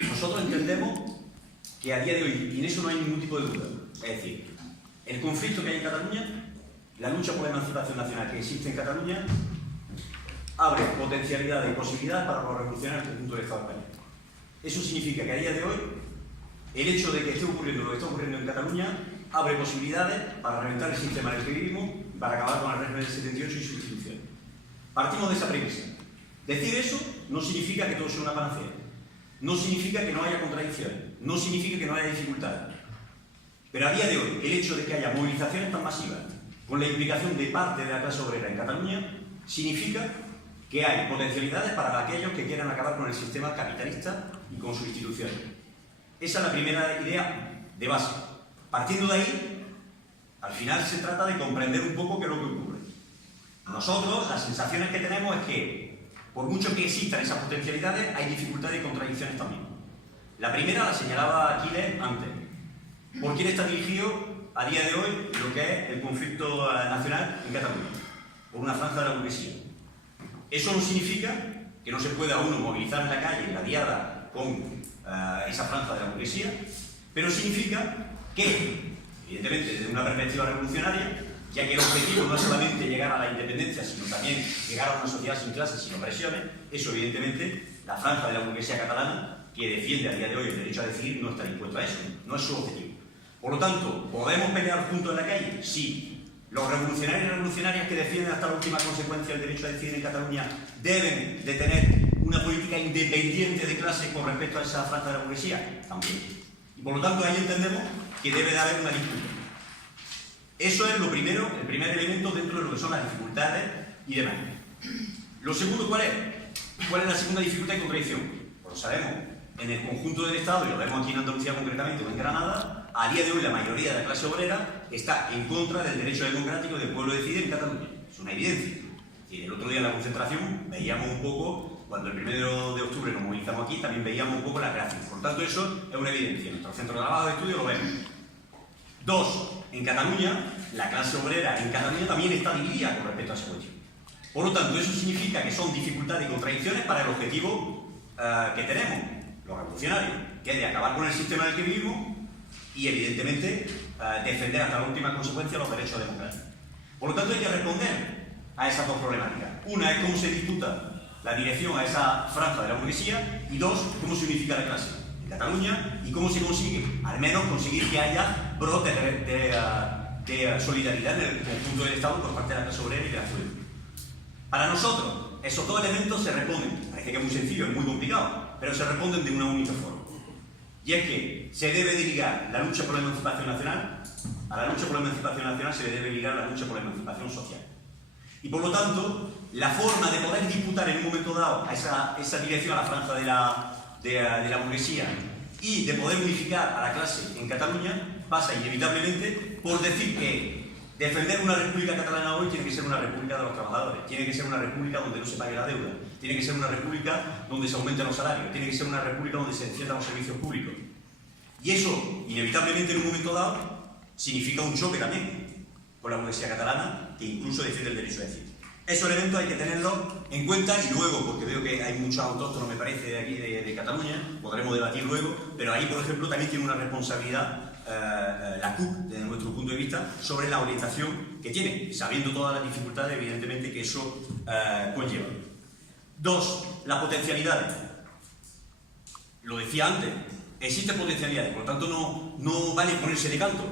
Nosotros entendemos que a día de hoy, y en eso no hay ningún tipo de duda, es decir, el conflicto que hay en Cataluña, la lucha por la emancipación nacional que existe en Cataluña, abre potencialidades y posibilidades para los revolucionarios del conjunto del Estado español. Eso significa que a día de hoy, el hecho de que esté ocurriendo lo que está ocurriendo en Cataluña abre posibilidades para reventar el sistema en el que vivimos y para acabar con el régimen del 78 y su institución. Partimos de esa premisa. Decir eso no significa que todo sea una panacea. No significa que no haya contradicciones. No significa que no haya dificultades. Pero a día de hoy, el hecho de que haya movilizaciones tan masivas con la implicación de parte de la clase obrera en Cataluña significa que hay potencialidades para aquellos que quieran acabar con el sistema capitalista y con sus instituciones. Esa es la primera idea de base. Partiendo de ahí, al final se trata de comprender un poco qué es lo que ocurre. Nosotros, las sensaciones que tenemos es que, por mucho que existan esas potencialidades, hay dificultades y contradicciones también. La primera la señalaba Aquiles antes. ¿Por quién está dirigido a día de hoy lo que es el conflicto nacional en Cataluña? Por una franja de la burguesía. Eso no significa que no se pueda uno movilizar en la calle, en la diada, con esa franja de la burguesía, pero significa que, evidentemente, desde una perspectiva revolucionaria, ya que el objetivo no es solamente llegar a la independencia, sino también llegar a una sociedad sin clases, sin opresiones, eso, evidentemente, la franja de la burguesía catalana, que defiende a día de hoy el derecho a decidir, no está dispuesto a eso, no es su objetivo. Por lo tanto, ¿podemos pelear juntos en la calle? Sí. Los revolucionarios y revolucionarias que defienden hasta la última consecuencia el derecho a decidir en Cataluña deben de tener una política independiente de clase con respecto a esa franja de la burguesía. También. Y por lo tanto ahí entendemos que debe de haber una disputa. Eso es lo primero, el primer elemento dentro de lo que son las dificultades y demás. Lo segundo, ¿cuál es? ¿Cuál es la segunda dificultad y contradicción? Pues lo sabemos. En el conjunto del Estado, y lo vemos aquí en Andalucía concretamente o en Granada, a día de hoy la mayoría de la clase obrera está en contra del derecho democrático del pueblo a decidir en Cataluña. Es una evidencia. Y el otro día en la concentración veíamos un poco, cuando el 1 de octubre nos movilizamos aquí, también veíamos un poco la creación. Por tanto, eso es una evidencia. En nuestro centro de trabajo de estudio lo vemos. Dos, en Cataluña, la clase obrera en Cataluña también está dividida con respecto a esa cuestión. Por lo tanto, eso significa que son dificultades y contradicciones para el objetivo que tenemos, los revolucionarios, que es de acabar con el sistema en el que vivimos y, evidentemente, defender hasta la última consecuencia los derechos democráticos. Por lo tanto, hay que responder a esas dos problemáticas. Una es cómo se disputa la dirección a esa franja de la burguesía y dos, cómo se unifica la clase en Cataluña y cómo se consigue, al menos, conseguir que haya brotes de solidaridad en el conjunto del Estado por parte de la clase obrera y de la juventud. Para nosotros, esos dos elementos se responden. Parece que es muy sencillo, es muy complicado, pero se responden de una única forma. Y es que se debe de ligar la lucha por la emancipación nacional, a la lucha por la emancipación nacional se debe ligar la lucha por la emancipación social. Y por lo tanto, la forma de poder disputar en un momento dado a esa dirección, a la franja de la burguesía, y de poder unificar a la clase en Cataluña, pasa inevitablemente por decir que defender una república catalana hoy tiene que ser una república de los trabajadores, tiene que ser una república donde no se pague la deuda, tiene que ser una república donde se aumenten los salarios, tiene que ser una república donde se defiendan los servicios públicos. Y eso, inevitablemente, en un momento dado, significa un choque también con la burguesía catalana, que incluso defiende el derecho a decidir. Esos elementos hay que tenerlos en cuenta y luego, porque veo que hay muchos autóctonos, me parece, de aquí de Cataluña, podremos debatir luego, pero ahí, por ejemplo, también tiene una responsabilidad la CUP, desde nuestro punto de vista, sobre la orientación que tiene, sabiendo todas las dificultades, evidentemente, que eso conlleva. Dos, las potencialidades. Lo decía antes, existen potencialidades, por lo tanto no vale ponerse de canto,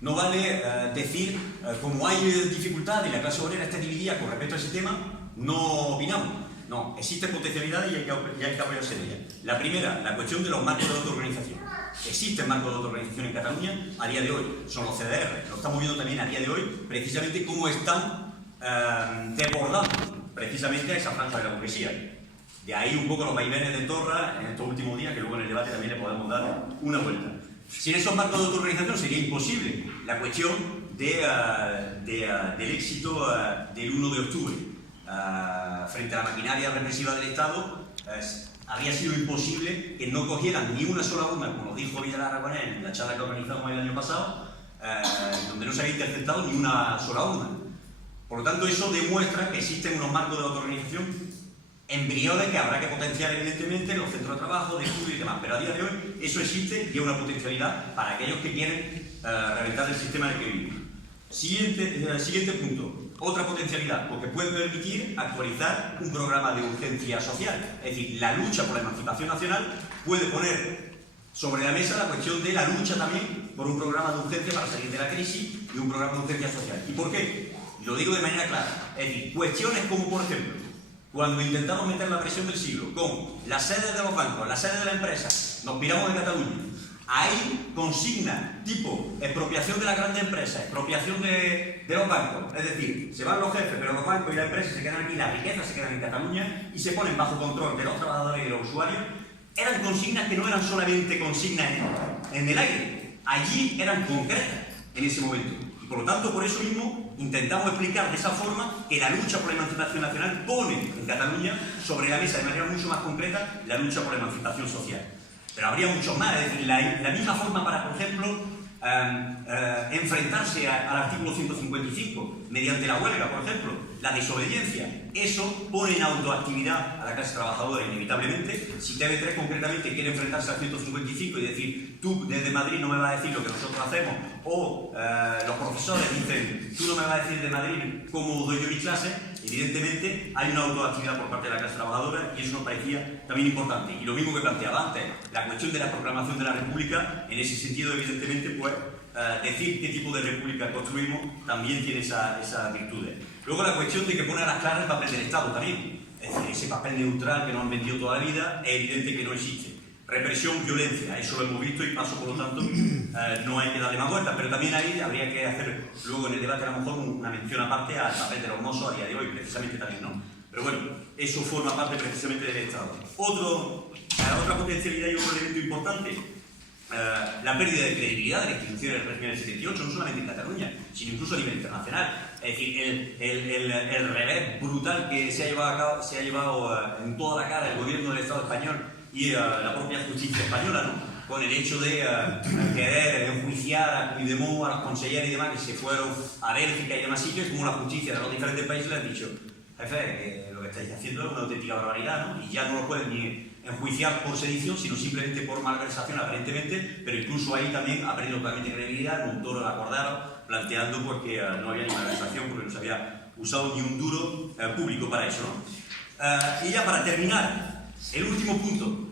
no vale decir, como hay dificultades y la clase obrera está dividida con respecto a ese tema, no opinamos. No, existen potencialidades y hay que apoyarse en ellas. La primera, la cuestión de los marcos de autoorganización. Existen marcos de autoorganización en Cataluña a día de hoy, son los CDR, lo estamos viendo también a día de hoy, precisamente cómo están desbordando precisamente a esa franja de la burguesía. De ahí un poco los vaivenes de Torra en estos últimos días, que luego en el debate también le podemos dar una vuelta. Sin esos marcos de autoorganización sería imposible la cuestión del éxito del 1 de octubre. Frente a la maquinaria represiva del Estado, habría sido imposible que no cogieran ni una sola urna, como nos dijo Vidal Aragonés en la charla que organizamos el año pasado, donde no se había interceptado ni una sola urna. Por lo tanto, eso demuestra que existen unos marcos de autoorganización embriones que habrá que potenciar evidentemente en los centros de trabajo, de estudio y demás, pero a día de hoy eso existe y es una potencialidad para aquellos que quieren reventar el sistema en el que vivimos. Siguiente punto, otra potencialidad, porque puede permitir actualizar un programa de urgencia social, es decir, la lucha por la emancipación nacional puede poner sobre la mesa la cuestión de la lucha también por un programa de urgencia para salir de la crisis y un programa de urgencia social. ¿Y por qué? Lo digo de manera clara, es decir, cuestiones como por ejemplo, cuando intentamos meter la presión del siglo con las sedes de los bancos, las sedes de la empresa, nos piramos de Cataluña. Hay consignas tipo expropiación de las grandes empresas, expropiación de los bancos. Es decir, se van los jefes, pero los bancos y las empresas se quedan aquí, las riquezas se quedan en Cataluña y se ponen bajo control de los trabajadores y de los usuarios. Eran consignas que no eran solamente consignas en el aire. Allí eran concretas en ese momento. Y por lo tanto, por eso mismo, intentamos explicar de esa forma que la lucha por la emancipación nacional pone en Cataluña sobre la mesa de manera mucho más concreta la lucha por la emancipación social. Pero habría muchos más, es decir, la misma forma para, por ejemplo, enfrentarse al artículo 155 mediante la huelga, por ejemplo, la desobediencia. Eso pone en autoactividad a la clase trabajadora inevitablemente. Si TV3 concretamente quiere enfrentarse al 155 y decir, tú desde Madrid no me vas a decir lo que nosotros hacemos, o los profesores dicen, tú no me vas a decir de Madrid cómo doy yo mi clase, evidentemente hay una autoactividad por parte de la clase trabajadora y eso nos parecía también importante. Y lo mismo que planteaba antes, la cuestión de la proclamación de la República, en ese sentido, evidentemente, pues decir qué tipo de república construimos también tiene esas virtudes. Luego la cuestión de que pone a las claras el papel del Estado también. Es decir, ese papel neutral que nos han vendido toda la vida es evidente que no existe. Represión, violencia, eso lo hemos visto y paso, por lo tanto, no hay que darle más vueltas, pero también ahí habría que hacer luego en el debate a lo mejor una mención aparte al papel de los mozos a día de hoy, precisamente también no. Pero bueno, eso forma parte precisamente del Estado. Otra potencialidad y otro elemento importante, la pérdida de credibilidad de las instituciones del régimen del 78, no solamente en Cataluña, sino incluso a nivel internacional. Es decir, el revés brutal que se ha llevado en toda la cara el gobierno del Estado español y la propia justicia española, ¿no? Con el hecho de querer enjuiciar a Puigdemont, a los consejeros y demás que se fueron a Bélgica y demás sitios, como la justicia de los diferentes países le han dicho, jefe, lo que estáis haciendo es una auténtica barbaridad, ¿no? Y ya no lo pueden ni enjuiciar por sedición, sino simplemente por malversación aparentemente, pero incluso ahí también ha perdido totalmente credibilidad. Montoro la acordaron, planteando pues, que no había ni malversación porque no se había usado ni un duro público para eso, ¿no? Y ya para terminar, el último punto.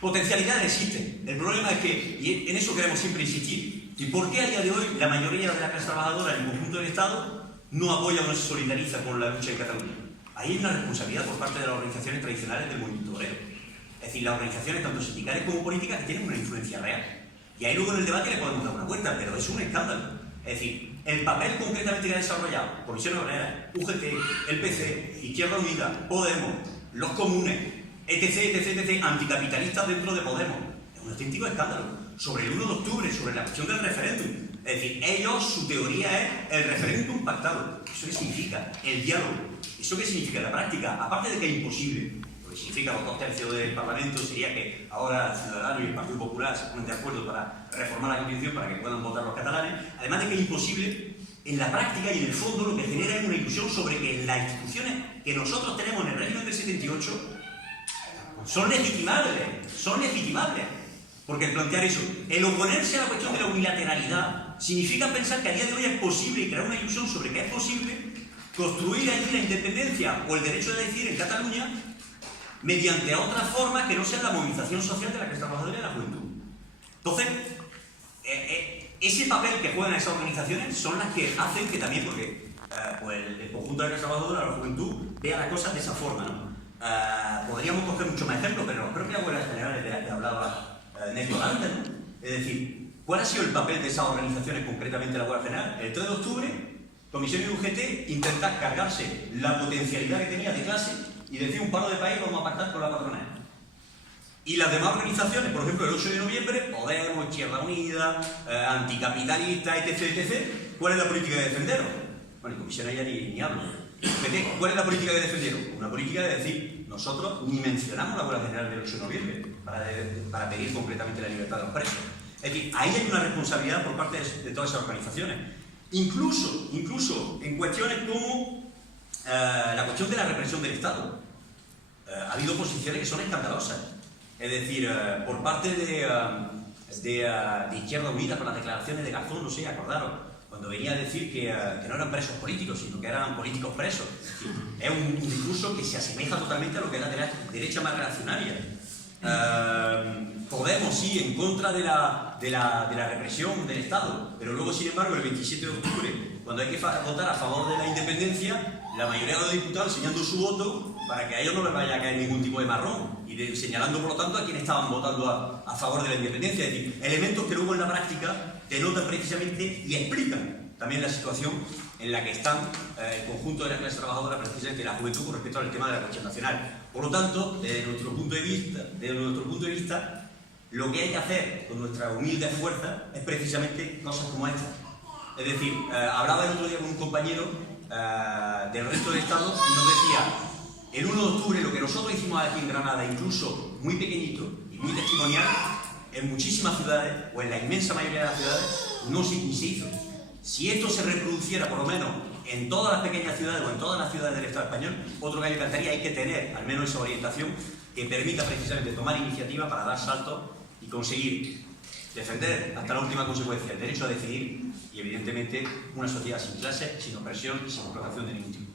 Potencialidad existe. El problema es que, y en eso queremos siempre insistir, ¿y por qué a día de hoy la mayoría de la clase trabajadora en el conjunto del Estado no apoya o no se solidariza con la lucha en Cataluña? Ahí hay una responsabilidad por parte de las organizaciones tradicionales del movimiento obrero. Es decir, las organizaciones, tanto sindicales como políticas, que tienen una influencia real. Y ahí luego en el debate le podemos dar una vuelta, pero es un escándalo. Es decir, el papel concretamente que ha desarrollado Comisión Obrera, UGT, el PC, Izquierda Unida, Podemos, los comunes, etc., anticapitalistas dentro de Podemos, es un auténtico escándalo. Sobre el 1 de octubre, sobre la cuestión del referéndum. Es decir, ellos, su teoría es el referéndum pactado. ¿Eso qué significa? El diálogo. ¿Eso qué significa en la práctica? Aparte de que es imposible, porque significa los 2/3 del Parlamento, sería que ahora Ciudadanos y el Partido Popular se ponen de acuerdo para reformar la Constitución para que puedan votar los catalanes, además de que es imposible, en la práctica y en el fondo lo que genera es una ilusión sobre que las instituciones que nosotros tenemos en el régimen del 78 son legitimables. Porque el plantear eso, el oponerse a la cuestión de la unilateralidad, significa pensar que a día de hoy es posible y crear una ilusión sobre que es posible construir allí la independencia o el derecho de decidir en Cataluña mediante otras formas que no sean la movilización social de la clase trabajadora y de la juventud. Entonces, ese papel que juegan esas organizaciones son las que hacen que también, porque pues el conjunto de la clase trabajadora, la juventud, vea las cosas de esa forma, ¿no? Podríamos coger mucho más ejemplos, pero las propias huelgas generales de las que hablaba Néstor antes, ¿no? Es decir, ¿cuál ha sido el papel de esas organizaciones, concretamente la huelga general? El 3 de octubre, Comisión y UGT intentan cargarse la potencialidad que tenía de clase y decir un paro de país vamos a pactar con la patronal. Y las demás organizaciones, por ejemplo, el 8 de noviembre, Podemos, Izquierda Unida, anticapitalistas, etc., ¿cuál es la política de defenderos? Bueno, en Comisión ya ni hablo. ¿Cuál es la política de defenderos? Una política de decir, nosotros ni mencionamos la huelga general del 8 de noviembre para pedir concretamente la libertad de los presos. Es decir, ahí hay una responsabilidad por parte de todas esas organizaciones. Incluso en cuestiones como la cuestión de la represión del Estado. ha habido posiciones que son escandalosas. Es decir, por parte de Izquierda Unida, con las declaraciones de Garzón, no sé, acordaros, cuando venía a decir que no eran presos políticos, sino que eran políticos presos. Es un discurso que se asemeja totalmente a lo que es la derecha más reaccionaria. Podemos, sí, en contra de la represión del Estado, pero luego, sin embargo, el 27 de octubre, cuando hay que votar a favor de la independencia, la mayoría de los diputados enseñando su voto para que a ellos no les vaya a caer ningún tipo de marrón y señalando, por lo tanto, a quienes estaban votando a favor de la independencia. Es decir, elementos que luego en la práctica denotan precisamente y explican también la situación en la que están el conjunto de la clase trabajadora, precisamente la juventud, con respecto al tema de la cuestión nacional. Por lo tanto, desde nuestro punto de vista, lo que hay que hacer con nuestra humilde fuerza es precisamente cosas como esta. Es decir, hablaba el otro día con un compañero del resto del Estado y nos decía, el 1 de octubre lo que nosotros hicimos aquí en Granada, incluso muy pequeñito y muy testimonial, en muchísimas ciudades, o en la inmensa mayoría de las ciudades, ni se hizo. Si esto se reproduciera, por lo menos, en todas las pequeñas ciudades o en todas las ciudades del Estado español, otro gallo cantaría. Hay que tener, al menos, esa orientación que permita precisamente tomar iniciativa para dar saltos y conseguir defender hasta la última consecuencia el derecho a decidir y, evidentemente, una sociedad sin clase, sin opresión y sin explotación de ningún tipo.